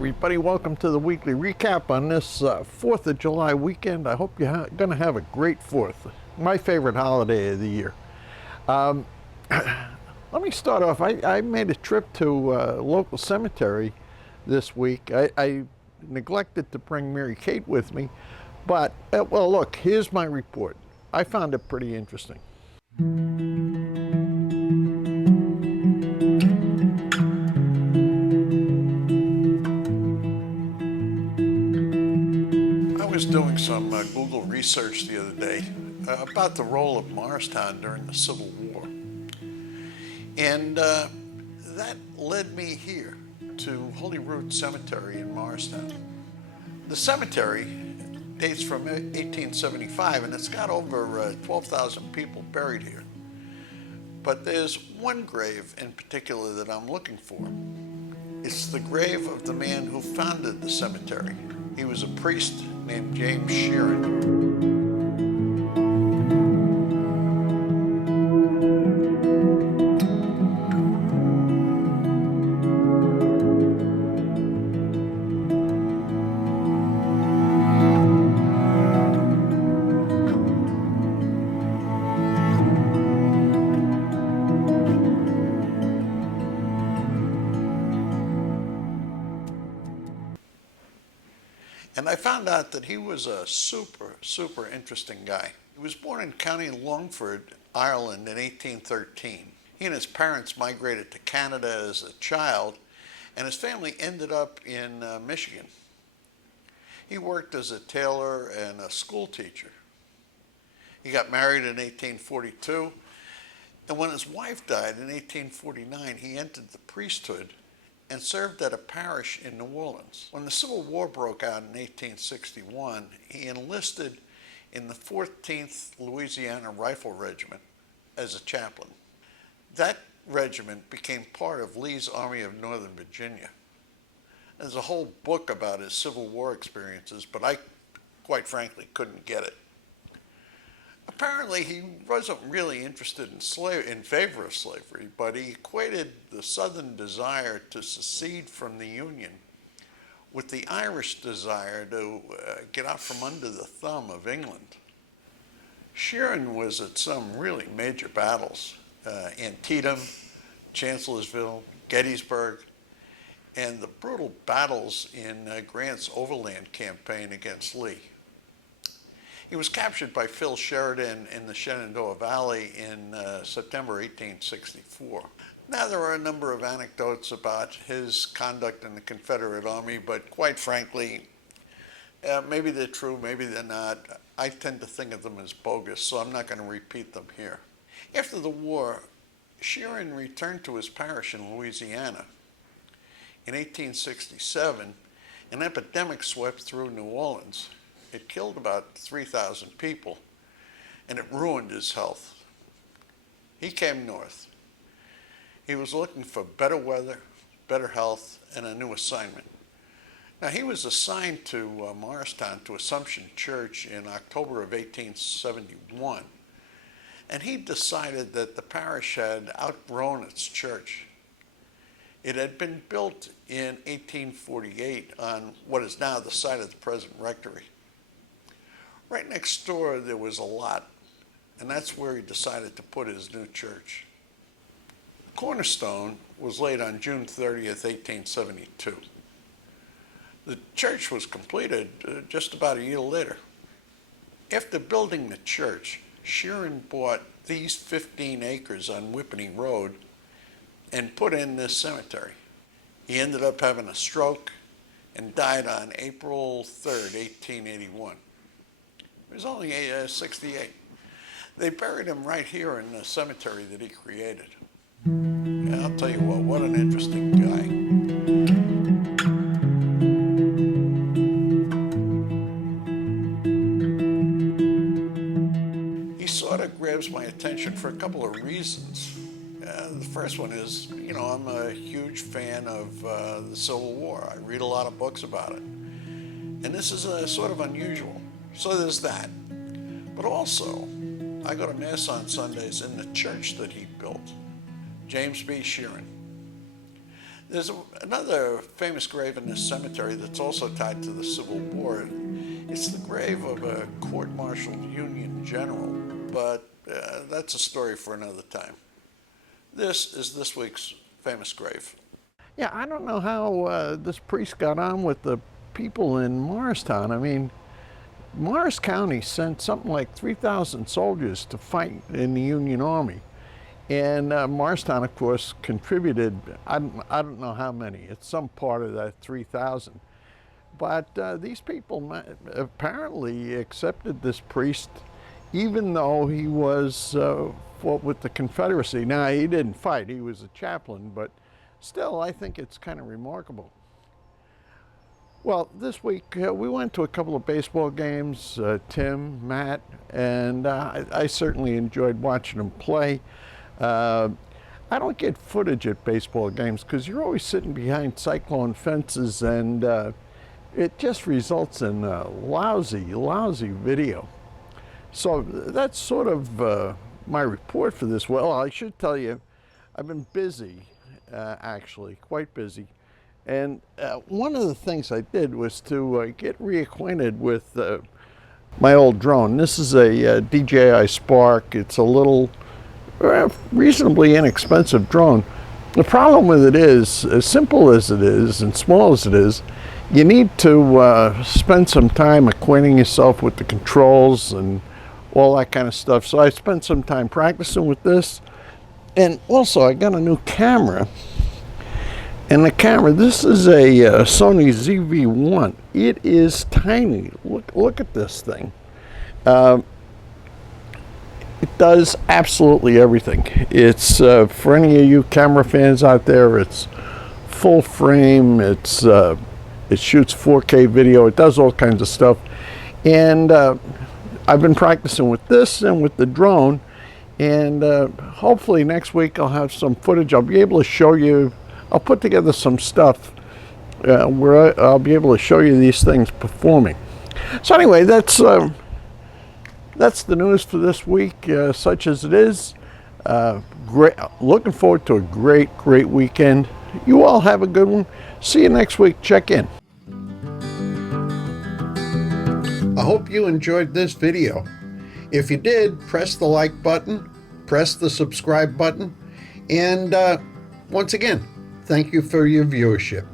everybody, welcome to the weekly recap on this 4th of July weekend. I hope you're going to have a great 4th, my favorite holiday of the year. Let me start off. I made a trip to a local cemetery this week. I neglected to bring Mary Kate with me, but, well, look, here's my report. I found it pretty interesting. I was doing some Google research the other day about the role of Morristown during the Civil War. And that led me here to Holyrood Cemetery in Morristown. The cemetery dates from 1875 and it's got over 12,000 people buried here. But there's one grave in particular that I'm looking for. It's the grave of the man who founded the cemetery. He was a priest named James Sheeran. And I found out that he was a super interesting guy. He was born in County Longford, Ireland in 1813. He and his parents migrated to Canada as a child, and his family ended up in Michigan. He worked as a tailor and a school teacher. He got married in 1842, and when his wife died in 1849, he entered the priesthood and served at a parish in New Orleans. When the Civil War broke out in 1861, he enlisted in the 14th Louisiana Rifle Regiment as a chaplain. That regiment became part of Lee's Army of Northern Virginia. There's a whole book about his Civil War experiences, but I, quite frankly, couldn't get it. Apparently, he wasn't really interested in favor of slavery, but he equated the Southern desire to secede from the Union with the Irish desire to get out from under the thumb of England. Sheeran was at some really major battles, Antietam, Chancellorsville, Gettysburg, and the brutal battles in Grant's Overland campaign against Lee. He was captured by Phil Sheridan in the Shenandoah Valley in September 1864. Now, there are a number of anecdotes about his conduct in the Confederate Army, but quite frankly, maybe they're true, maybe they're not. I tend to think of them as bogus, so I'm not going to repeat them here. After the war, Sheeran returned to his parish in Louisiana. In 1867, an epidemic swept through New Orleans. It killed about 3,000 people, and it ruined his health. He came north. He was looking for better weather, better health, and a new assignment. Now, he was assigned to Morristown, to Assumption Church in October of 1871, and he decided that the parish had outgrown its church. It had been built in 1848 on what is now the site of the present rectory. Right next door, there was a lot, and that's where he decided to put his new church. The cornerstone was laid on June 30th, 1872. The church was completed just about a year later. After building the church, Sheeran bought these 15 acres on Whippany Road and put in this cemetery. He ended up having a stroke and died on April 3rd, 1881. He was only 68. They buried him right here in the cemetery that he created. Yeah, I'll tell you what an interesting guy. He sort of grabs my attention for a couple of reasons. The first one is, I'm a huge fan of the Civil War. I read a lot of books about it. And this is sort of unusual. So there's that. But also, I go to Mass on Sundays in the church that he built, James B. Sheeran. There's another famous grave in this cemetery that's also tied to the Civil War. It's the grave of a court-martialed Union general, but that's a story for another time. This is this week's famous grave. Yeah, I don't know how this priest got on with the people in Morristown. I mean, Morris County sent something like 3,000 soldiers to fight in the Union Army. And Morristown, of course, contributed, I don't know how many, it's some part of that 3,000. But these people apparently accepted this priest even though he was fought with the Confederacy. Now, he didn't fight, he was a chaplain, but still, I think it's kind of remarkable. Well, this week we went to a couple of baseball games, Tim, Matt, and I certainly enjoyed watching them play. I don't get footage at baseball games because you're always sitting behind cyclone fences, and it just results in lousy video. So that's sort of my report for this. Well, I should tell you, I've been busy, actually, quite busy. And one of the things I did was to get reacquainted with my old drone. This is a DJI Spark. It's a little reasonably inexpensive drone. The problem with it is, as simple as it is and small as it is, you need to spend some time acquainting yourself with the controls and all that kind of stuff. So I spent some time practicing with this. And also I got a new camera. And the camera, this is a Sony ZV-1. It is tiny. Look at this thing. It does absolutely everything. It's, for any of you camera fans out there, it's full frame, it shoots 4K video, it does all kinds of stuff. And I've been practicing with this and with the drone, and hopefully next week I'll have some footage. I'll be able to show you, I'll put together some stuff where I'll be able to show you these things performing. So anyway, that's the news for this week, such as it is. Great, looking forward to a great weekend. You all have a good one. See you next week. Check in. I hope you enjoyed this video. If you did, press the like button, press the subscribe button, and once again, thank you for your viewership.